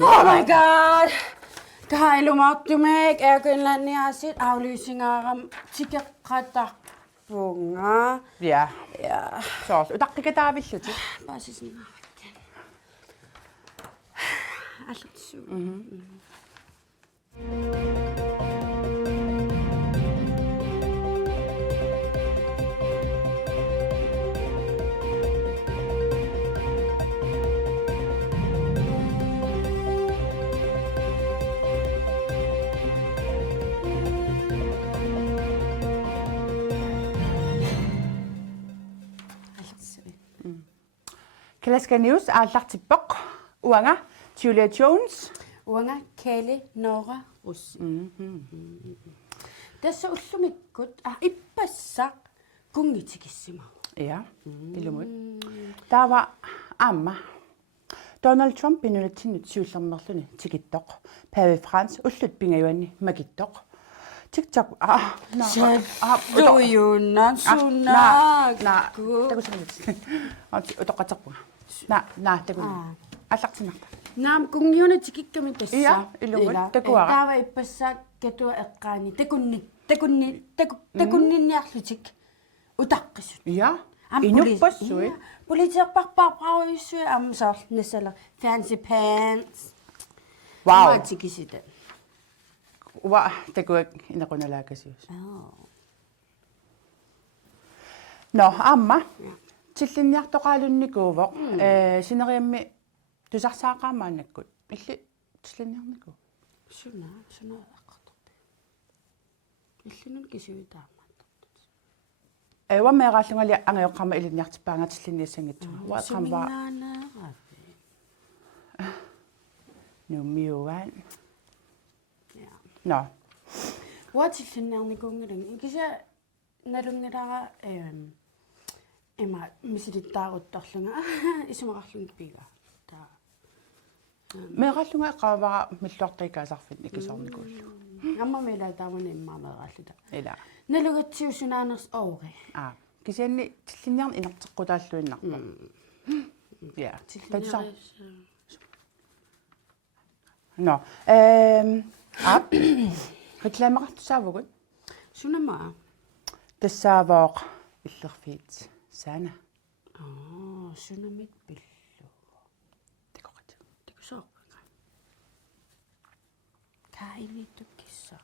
Oh my god! Kailumattumek erkynlänniasit aflysingaaram tikkeqatarpunga. Ja. Ja. Så utaqqikataavilluti. Basisningaarakkan. Allutsu. Kalaskannius aallartippoq uanga Julia Jones Uanga KNR. Tässä ullumikkut ippassaq kungitikissimaru. ja ilumut taava amma Donald Trump inuutsinni siullermerluni tikittoq Pave France ullut pingajuanni makittoq TikTok Sallujuunnan sunnaak. takusanit utoqaterpunga takunni аллартинарта Naam kungiuna tikikkamit tassa. Ja, ilumut takuara. Taava ippassaq katua eqqaani takunninniarlutik utaqqisut. ja inuppassui Politierparparparuissui amsaar nassala fancy pants. wow Tikisita. wa takuak inequnalaakasius no amma tillinniartoqaalunnikuuvoq sineriammi tusarsaaqaamaannakkut illi tillinniarniku Suna eqqartorpi. Illinun kisuitaamaat. wammeeraallungali angayoqqarma ilinniartippaanga tillinniassangitsuga waaqamwa nummiuaan no Watillinniarnikuungalang ikisa nalungilara ima misilittaaruttarlunga isumaqarlungi piga. Taa meerallunga eqqaavara milluartiikaasarfin ikisornikuullu amma meila taamani immaameraallita. ila Nalugatsiusunaaners oori. kisianni tillinniarni inerteqqutaalluinnarpa ja tatsar no reklameqartusaavugut Sunamaa. тассаавооq илlerfiit saana Sunamit pillu. тикоqat Tikusoorpanga. Kainitukkissa.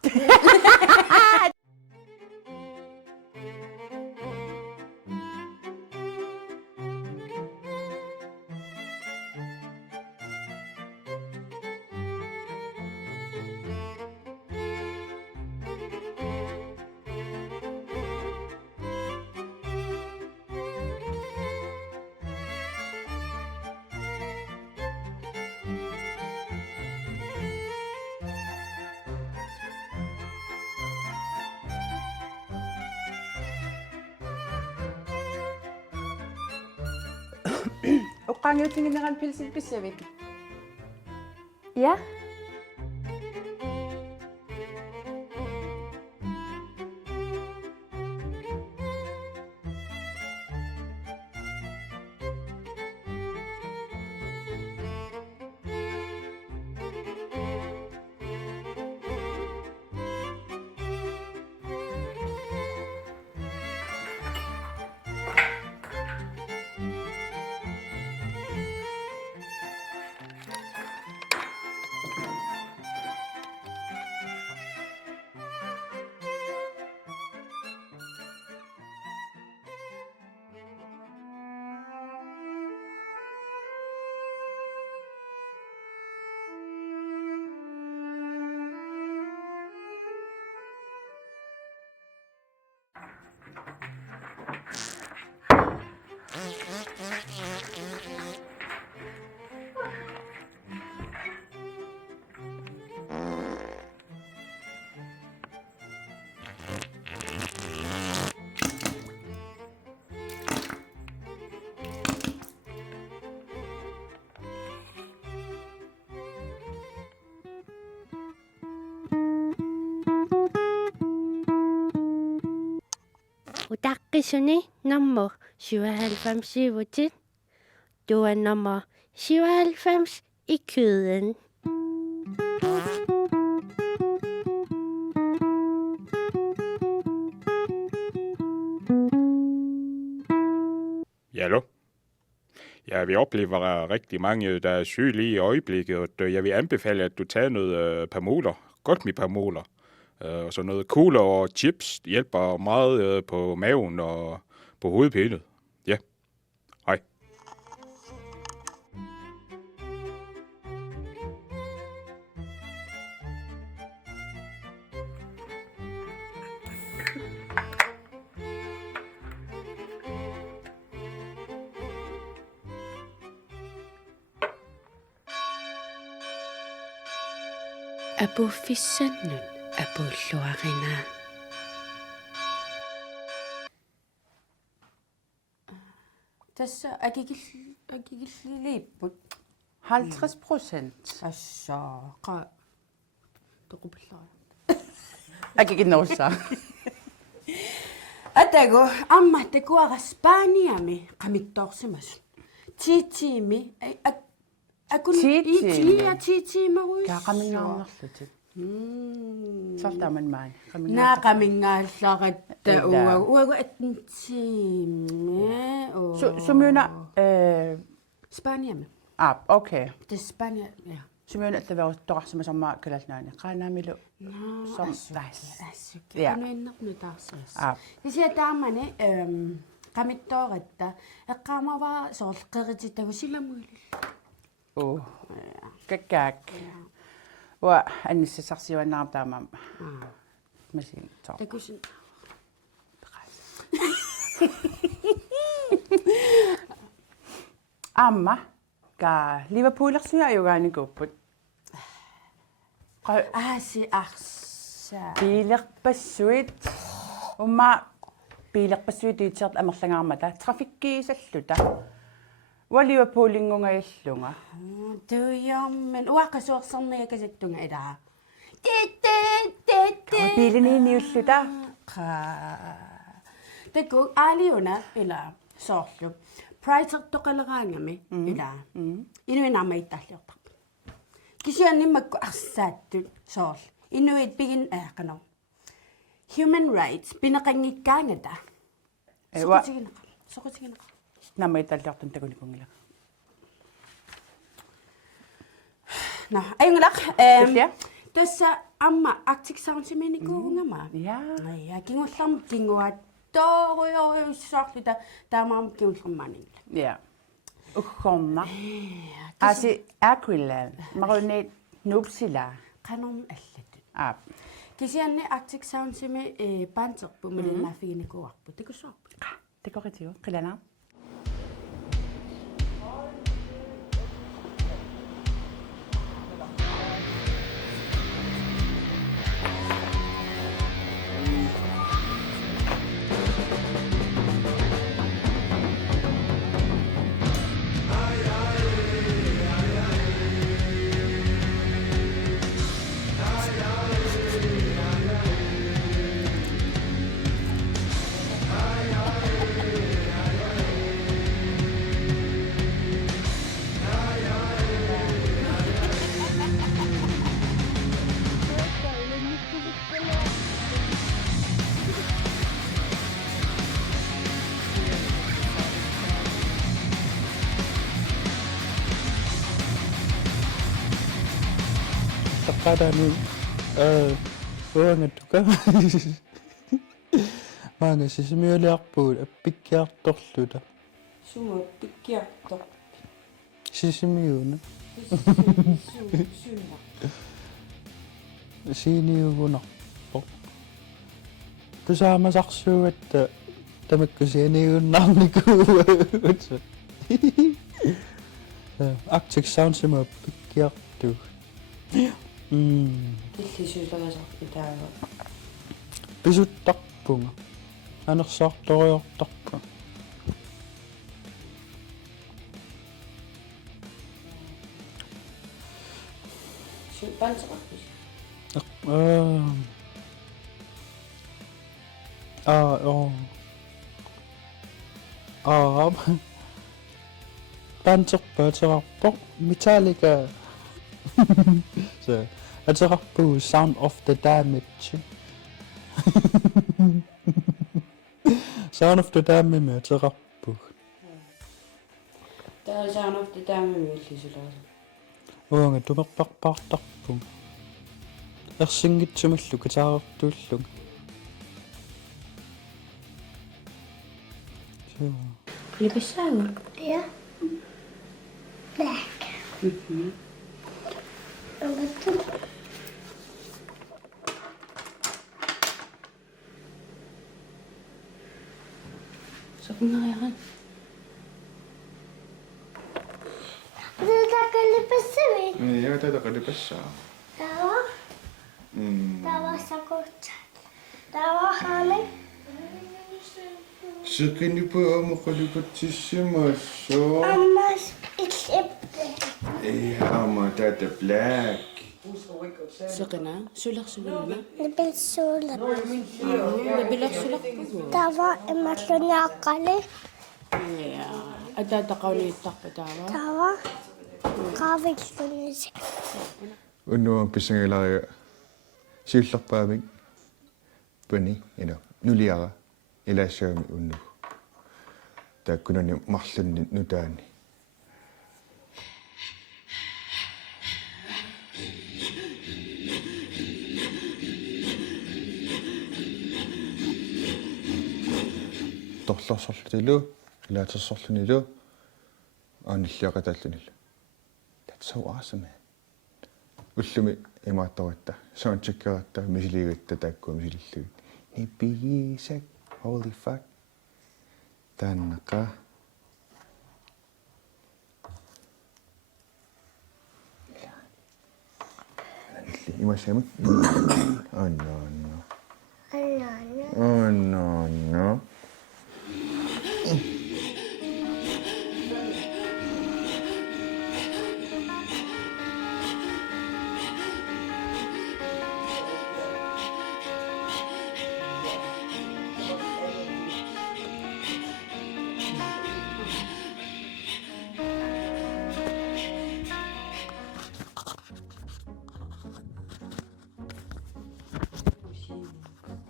uqqaangiutingineran pilsit pissavik Ja. Aaqqissuni nammu 97 sivutit Du er nummer 97 i køden. Ja, hallo. Ja, vi oplever rigtig mange, der er syge lige i øjeblikket, og jeg vil anbefale, at du tager noget Pamoler. Godt med Pamoler. Og så noget cola og chips hjælper meget på maven og på hovedpænet. Ja, hej. Abu fissannun, abu luarina. Tässä agigilliipput 50%. assaaqa toqupillaa. Agiginnerussaa. Atago amma takuaga Spaniami qamittoorsimas. Tiitiimi akun tiitiimaruis. Kaaqamingaarnerlutit. Sartaaman maani. Naaqamingaallaqatta uagu attiimi. Sumyuna Spaniami. okay. Det Spania, ja. Sumyuna atlaverustoqarsimasammaa kalalnaani. Qaanaamilu som nice. Ja. Nunaata. Kisia taamani qamittooretta eqqaamavaa soorleqerititagu simamuili. Kakkaak. Wa annissasarsiuannaartaamam. Masin tor. Takusin. Amma ka Liverpoolersuajugaanikuupput. Si arsa. Piilerpassuit umma piilerpassuit iitsert amerlangaarmata trafikkiisalluta. Wa Liverpoolingungaillunga. Tuujammen uaqqasuorserniakasattunga ilaa. Piiliniiniulluta. Taku aaliuna ilaa soorlu. Pricer toqaleraangami ilaa. Inuinaamaittaallioqaq. Kisuanimmakku arsaattut soorl. Inuit pigin aaqano. Human rights pineqanngikkaangata. Soqutigineqa. Naamaitalliartun takunikungila. No, ayungulaq. Tusia? Tässä amma Arctic Sound-siminikuungama. Ja. Ja kingullarm kinguat toruyorussaarluta taamaam kingullermaaningla. Ja. Ukhorna. Asi Aquila. Marunit nupsila. Qanorm allatut. Kisianni Arctic Sound-simi paanterpu malinnaatitsilluni tikussuarpu. Tekoritio. Qilana. Takadani uangattuka maanga sisimiuliarpuut appikkiartorluta Sumu pikkiartor. sisimiuna Sunna. siiniugunarpoq tusaamasarsuugatta tamakkusianiunnarnikuuut Arctic Sound-sima pikkiartu Illisuutarasarpitaaga. pisuttarpunga anersaartoriortarpu Paanterarpis. Panterpøterappo Metallica. Så aterappo Sound of the Damage. Sound of the Damage med aterappo. Der er Sound of the Damage med Lissulasa. Uunga tumerparpaartarpu. Ersingitsumallu kitaartuullung. Så. Quiasaarusiaq. Ja. Black. Så runger jeg hen. Det kan lige besøge. Ja, det er rigtig bedst. Der var så godt. Der var honning. Så kan I på aallakaatitassiaq. Anders et æble. Ja, men det er black. Sikkerneq. Sullutsinni. Det blev solet. Det bliver sullutsinni. Der var en malinnaatitsilluni. Ja. At der qawniittarpa taava. Der var gravikstunnis. Unnu pissangilaria. Siullerpaamik. Pani, nuliara. Ilaassaami unnu. Taakkunani marlunni nutaani. Torlorsorlutilu, ilaatersorlunilu, aanilliaqatallunilu. That's so awesome, man. Ullumi imaattaruitta, soundcheckeratta, misiligitta taakkua misilillugi. Nippigiisak, holy fuck. Taannaqa. Imaassaamik. Oh no. Oh no.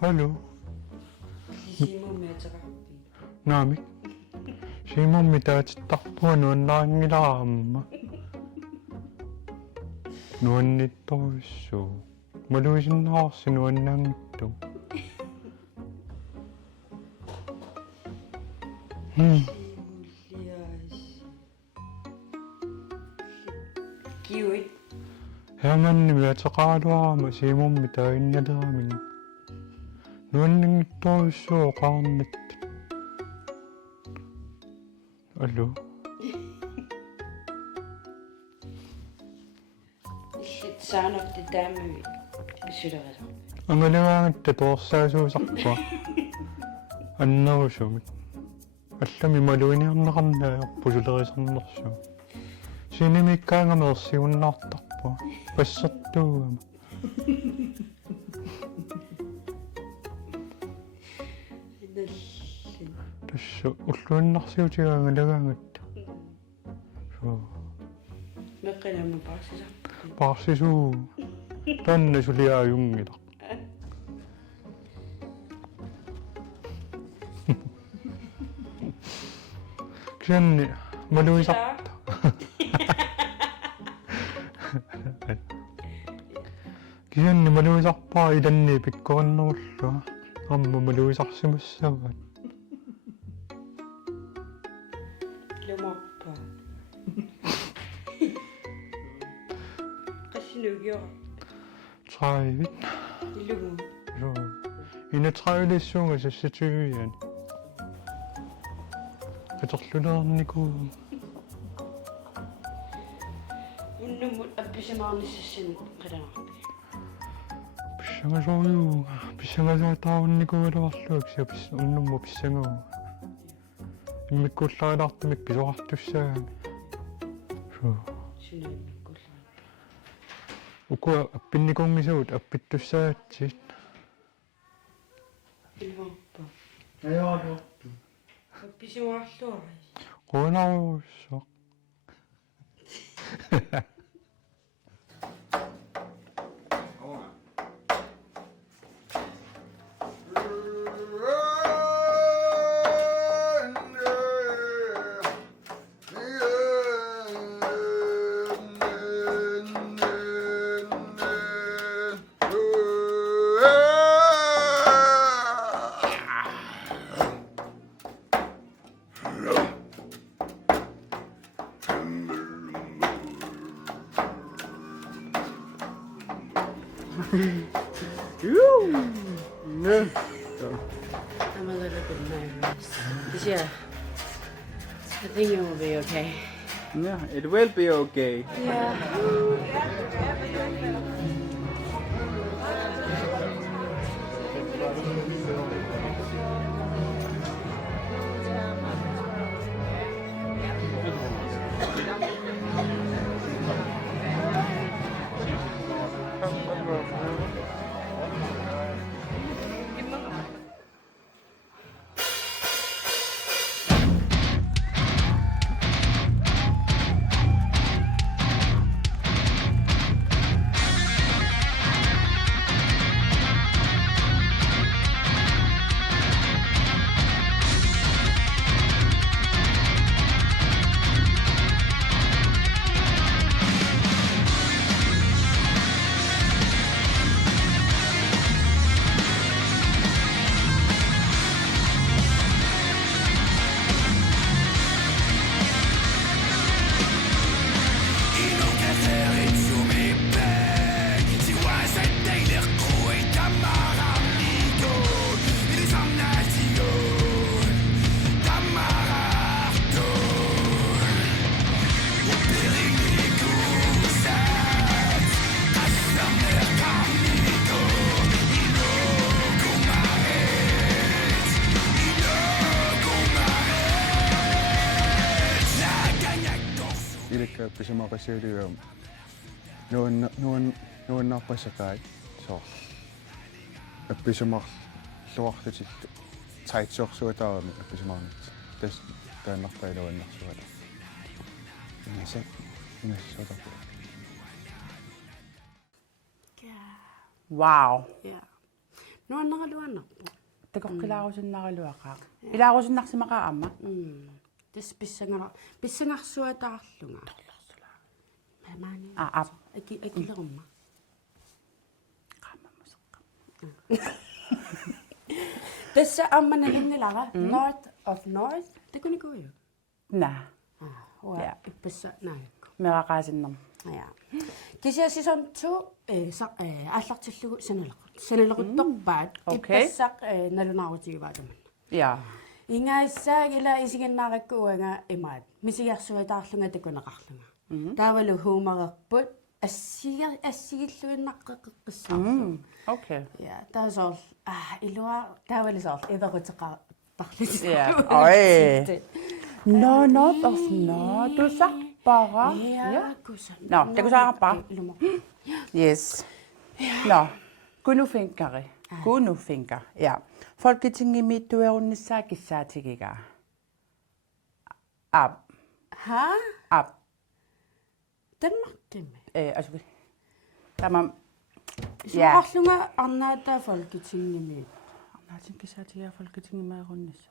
Hallo. Simon med aterappi. Naamik. Simon mitaatittarpua nuannaangilaramma. Nuannittorussuu. Maluisinnaarsi nuannaangittu. Kiwi. Hermanni miataqaaluarama Simon mitaainnaleraamin. Nuannangittorussuu qaarnat. Hallo. Sound of the Damage. Lissulasa. Angalagaangatta tuorsaasuusarpua. Annerusumik. Allami maluiniarnaqarnaayorpu sulerisarnersu. Sinimikkaangamersiunnaartarpua. Passertuugama. Tassu ulluinnarsiutigaangalagaangatta. So. Meqqinamma paassisaq. Paarsisuu. Tanna suliaajungilaq. Kianni maluisarta. Kianni maluisarpaa idanni pikkuannerullua. Amma maluisarsimussavaat. Lumappa. Qassinugio. Trævit. Ilugu. Så. Ina trævilissuunga sassatuuyan. Katorlulerniku. Unnumut appisamaarnissassin qalanarpi. Pissangasoriuga. Pissangasaatarunnikugalavarluuk siapis unnummu pissanguga. Immikkuullarilartumik pisoqartussaagami. So. Sunnaimikkulla. Ukua appinnikunngisuut appittussaatsit. Ilmappa. Ajaaluartu. Appisimaarluaris. Quanaruussoq. I'm a little bit nervous. Yeah. I think it will be okay. Yeah, it will be okay. Yeah. Pisimaqasiulium nuannaarpassakaat so appisimar luarlutillu taitsorsuataarami appisimarnit tas taannarpailuannarsuata inassuutarpu Wow. Yeah. No, nakaluannarpu. Takoqqilaarusunnaruluaqaa. Ilaarusunnarsimaqaamma. This pissangarsuataarlunga. Mamani. Ap. Akilerumma. Tässä ammanalungilara north of north. Takunikuyu. Na. Ja. Pissa naikku. Meraqaasinnerm. Ja. Kisiasisontu аллартиллугу саналеқутторпаат иппассақ налунаарутигиваатаман. Ja. Ингаиссаагила исигиннаараккуага имаат мисигарсуатаарлунга такунеқарлунга. Таавалу хуумарерпут ассигиллуиннаққеққиссаарлу. Okay. Ja, таасоор илуа таавалисоор эверутеқартарлис. Ja. Ой. No, not of no. Du sagst bara. Ja. Nå, det kunne så bare. Yes. Nå, kunufinkari. Kunufinker. Ja. Folketinget mitt du er unnissaagissaatigiga. Ab. Ha? Ab. Danmarkkimme. Altså, der man. Suarlunga arnaata folketingimi. Arnaatigissaatiga folketinget med runnissa.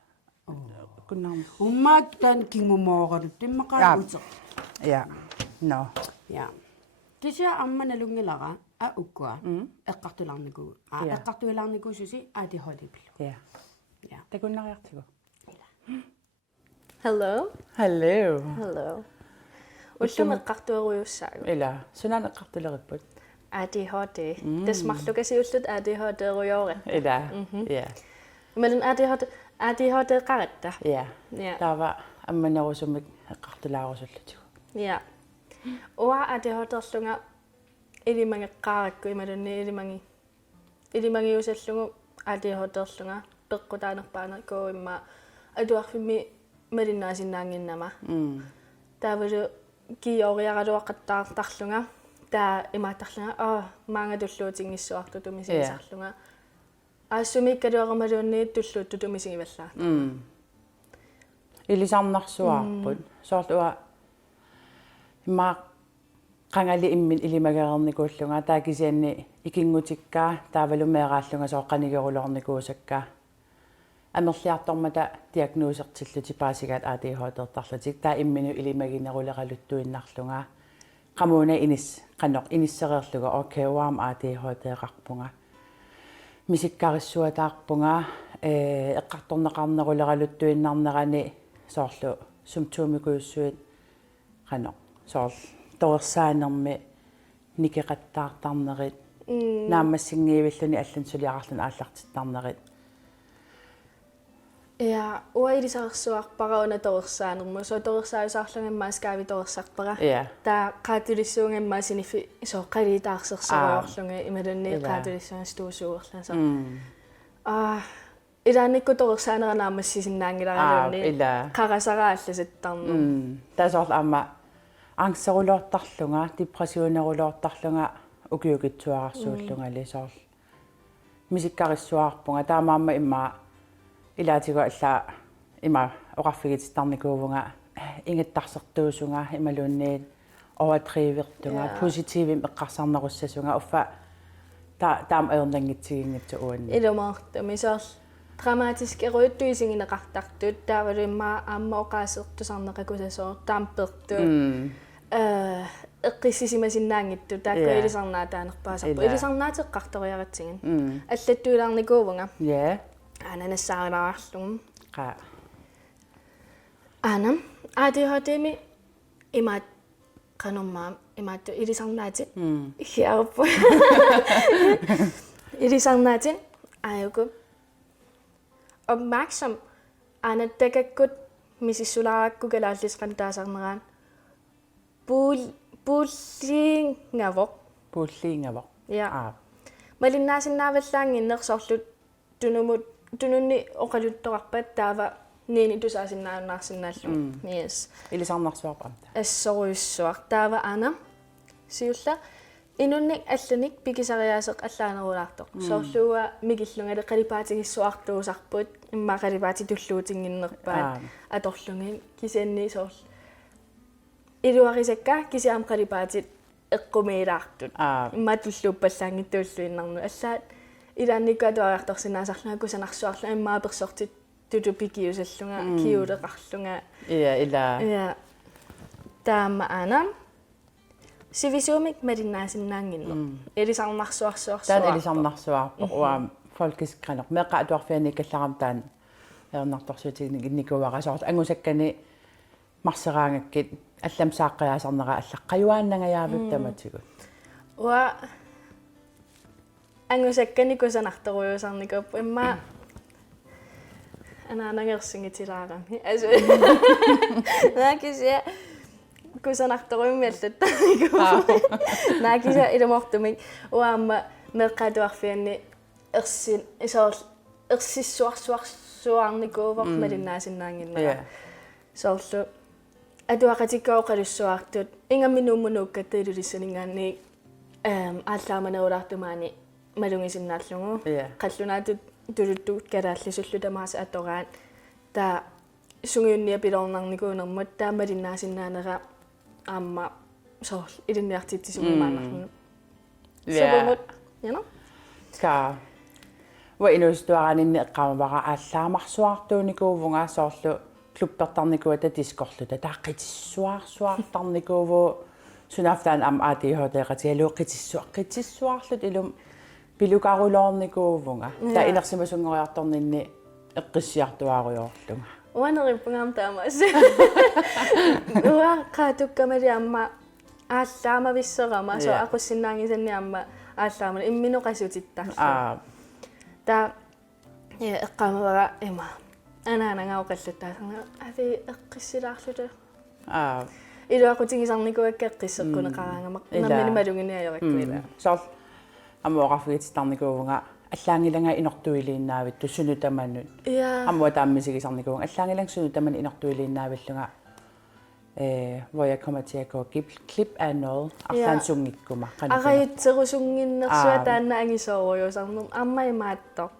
Kunnaam. Ummaattan kingumoorerut timmaqaaute. Ja. Nå. Ja. Tisia ammanalungilara ukua eqqartularniku. Eqqartuilarniku susi ADHD-pillu. Ja. Ja. Det kunne nærtigo. Hello. Hello. Hello. Ullumeqqartuerujussaagu. Ila, sunan eqqartuleriput. ADHD. Tasmarlukasiullut ADHD-rujoore. Ila. Ja. Men ADHD qaratta. Ja. Ja. Der var ammanerusumik eqqartulaarusullutigu. Ja. Oa ADHD-erlunga ilimangeqqaarakku imalunni ilimangi usallungu ADHD-erlunga peqqutaanerpaanakku imma aduarfimmi malinnaasinnaaginnama. Taavalu kioriaraluaqqattaartarlunga taa imaattarlunga maangatulluutingissuartu tumisigisarlunga aassumikkaluaqamaluunni tulluuttu tumisigivallaa. Ilisarnarsuarput. Soortua imma qangali immin ilimagerinnikuullunga taakisianni ikingutikkaa taavalumeeraallunga sooqqanigerulornikuusakkaa амерлиартормата диагносертиллути паасигаат ADHD-тарлутик таа иммину илимагинерулералуттуиннарлунга qamuna inis qannoq inissereerluga okay waam ADHD-qarpunga Sikkerneqsuataarpunga eqqartorneqarneruleraluttуиннарнерани soorlu symptomikuussuit qannoq soorl toersaanermi nikeqattaartarnerit naammassingiivilluni allan suliaqarlun aallartittarnerit ja uailisarsuarparauna toersaanermu so toersaayusaarlungammaa skaavitorsaarpara taa qaatulissuungammaa sinifi soqqalitaarserseruorlunga imalunni qaatulissuungastuusuugerlansa ilaannikku toersaaneranaammassisinnaangilaralunni qarasaraallasattarnu tasorl amma angserulortarlunga depressioneruloortarlunga ukiukitsuararsuullunga lisorl Sikkerneqsuarpunga taamaamma imma ilaatigo alla ima oqarfigitittarnikuuvunga ingattarsertuusunga imaluunniit overdrivertunga positiivim eqqarsarnerussasunga uffa taam aernangitsigingatsu uanni ilumaartumi soorl dramatisk eruuttuisingineqartartut taavaluimmaa aamma oqaasertusarneqakusasoo taampertu eqqissisimasinnaangittu taakku ilisarnaataanerpaasarpu ilisarnaatеққарториаратсигин аллаттуилаарникуувнга ананссаарилаарарлугум анам ADHD-ми имаат кануммаа имаатту илисарнаатит хиарпу илисарнаатит аюку opmærksom анаттакаккут мисиссулааракку калааллисқан таасарнерaan пууллиингавоқ ja малиннаасиннааваллаангиннерсоорлут tununni oqaluttoqarpat taava niini tusaasinnaannaarsinnaallum yes ilisarnarsuarpamta assoruissuaq taava ana siulla inunnik allanik pikisariaaseq allaanerulaartoq soorluua mikillungale qalipaatigисsuartuusarput imma qalipaati tulluutinginnerpaat atorlungin kisianni soorl iluarisakka kisiam qalipaatit eqqumiilaartut imma tulluuppallaangittuulluinnarnu allaat ilaannikkaatuariartorsinnaasarlunga kusanarsuarlunga immaapersortit tutupikiusallunga kiuleqarlunga ja taama ana sivisuumik malinnaasinnaaginno ilisarnarsuarsuarsuaq taan ilisarnarsuarpoq uam folkesqaneq meqqaatuarfiani kallaram taan ernertorsuutiginik innikuarasoort angusakkani marseraangakkit аллам сааққиаасарнера аллаққаюааннагаяавуттаматигут уа ангусаккани кусанарторуйусарникуп имма анаанагерсингитилаарами асу накися кусанарторуймиаллаттарникуп накися иламортумик уаама меққатуарфианни ерсин исоорл ерсиссуарсуарсуарникуувор малиннаасиннаангиннера соорлу атуақатиккаоқалуссуартут ингамминууммунууккаттаилулиссанингаанни ааллааманеулаартумаани малунгисиннааллугу қаллунаатут тулуттуут калааллисуллу тамаас атораат таа сунгиунниа пилорнарникуунермут таамалиннаасиннаанера аама соор илинниартитсисуммаанарлуну сабомут яна ка ва Inuusuttuaranинни эққамавара ааллаамарсуартууникуувнга соорлу клуппертарникуата дискорлута тааққитиссуарсуартарникууву сунафтаан ам ADHD-qatialuuqqitissуарлут илум пилукарулоорникуувнга таа инерсимасунгориарторнинни эққиссиартуаруйоорлунга уанериппунгаам таамаас уа qaatukkамали амма ааллаамависсерама со ақуссиннаангисанни амма ааллаама имминеқасутиттарлу таа эққамавара има анаанангаоқаллуттаасарна ави эққиссилаарлута илуақутигисарникуакка эққиссеққунеқараангамақ наммини малунгиниаёраккуила соор амуоқарфигититарникуувнга аллаангиланга инортуилииннаавит туссунутаманут амуа тааммисигисарникуунга аллаангиланг сунутаман инортуилииннаавиллунга hvor jeg kommer til at gå klip af noget арлаансунгиккума агаитсерусунгиннерсуа тааннаангисооруйусарнум аммай мааттор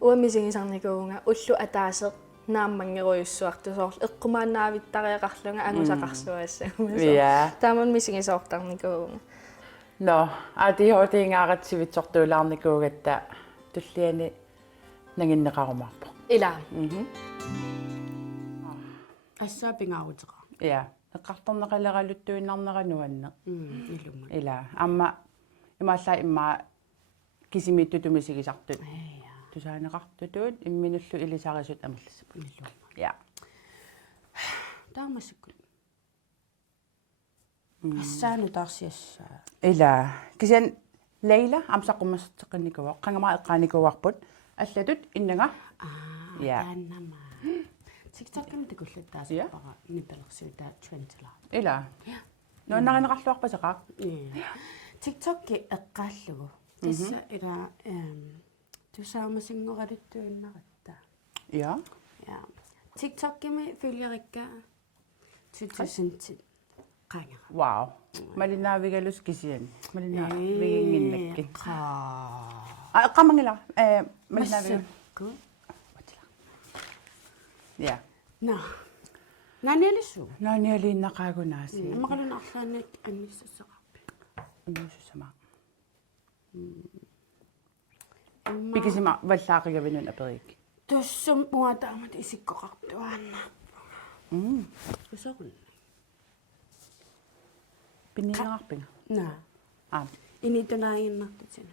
уамисигисарникуунга уллу атаасеқ naammangeruissuartusoorl eqqumaannaavitariaqarlunga angusaqarsuassaguma Ja. taamun misingisoortarnikuunga No, ADHD-ngaaratсивитсортуулаарникуугатта туллиани нагиннеқарумаарпо. ila ассаапингаарутеqa Ja. Эққарторнеқалералуттуиннарнерануанне. илумма Ила. Амма имааллаа имма кисимииттутумисигисартут. Тусаанеқартутуут имминуллу илисарисут амерлассапу. илумма Ja. таамассакку ассаану таарсиассаа Ила. Кисиан Лейла амсаққуммассеққинникуа. қангамаа эққааникуарпут. Аллатут иннага. Ja. тааннама TikTok-ками такуллаттаасаппара ниппалерсиута трендла Ила. Нуаннаринеқарлуарпасеқаа. TikTok-ки эққааллугу тасса ила тусаамасингоралуттуиннаратта Ja. ja TikTok-кими филиарикка 2010 qaangara Wow. Malinnavigalus kisian. Malinnaviginginnakki. Qamangila. Malinnavigal. good Ja. na nanialisu Naanialiinnaqaagunaasi. аммақалунарлааник анниссассақарпи Inuusuttunut. Pikisima vallaaqigavинун аперик. туссум муатаамат исиккоқартуаанна усорун Pinniingarpinga. на Ah. инитунаагиннартутина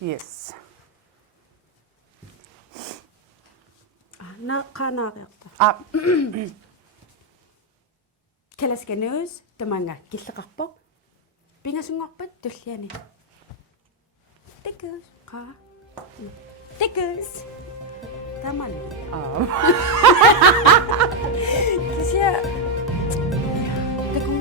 Yes. на qanaaриарта Ah. каласкануус таманга киллеқарпо пингасунгорпат туллиани текус qa текус таман кися текун